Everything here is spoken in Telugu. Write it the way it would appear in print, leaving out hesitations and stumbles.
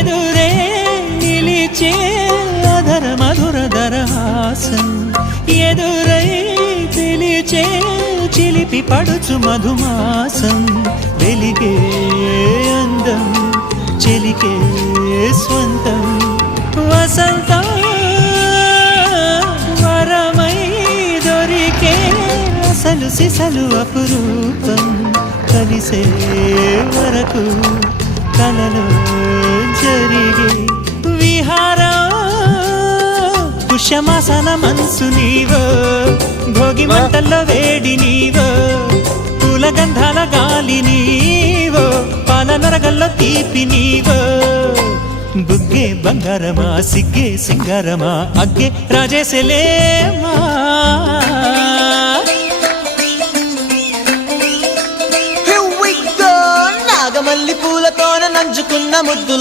ఎదురే నిలిచే అధర మధుర దరహాసం ఎదురై పిలిచే చిలిపి పడుచు మధుమాసం వెలిగే అందం చెలికే స్వంతం వసంతం వరమై దొరికే అసలు సిసలు అపురూపం కలిసే వరకు కలలో జరిగే విహారం పుష్యమాసన మనసు నీవో భోగి మంటల్లో వేడి నీవో పూల గంధాల గాలి నీవో పాల నరగల్లో తీపి నీవో బుగ్గే బంగారమా సిగ్గే సింగారమా అగ్గే రాజేసలేమా నాగమల్లి పూలతోన నంచుకున్న ముద్దుల